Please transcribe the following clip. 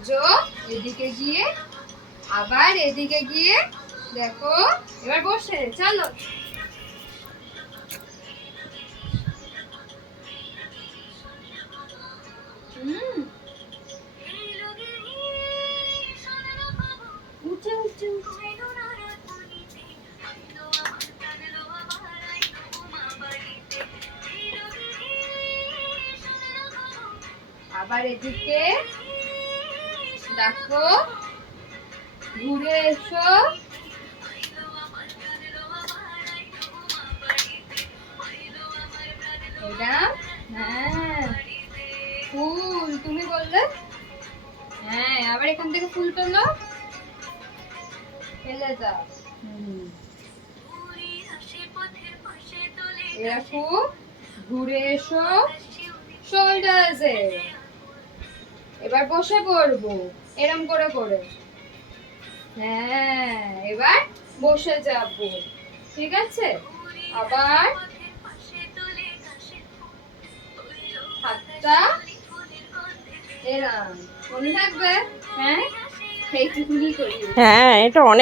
সোজো এদিকে গিয়ে আবার এদিকে গিয়ে দেখো এবার বসে চলো উঠে উঠে উঠে আবার এদিকে দেখো ঘুরে এসো এটা হ্যাঁ ফুল তুমি বললে হ্যাঁ আবার এখান থেকে ফুল তোলো ফেলে দাও এরকম ঘুরে এসো শোল্ডার্সে এবার বসে পড়বো এরম করে করে হ্যাঁ এবার বসে যাব ঠিক আছে আবার হাতটা এরম মনে থাকবে হ্যাঁ এইটুকুনি করি হ্যাঁ এটা অনেক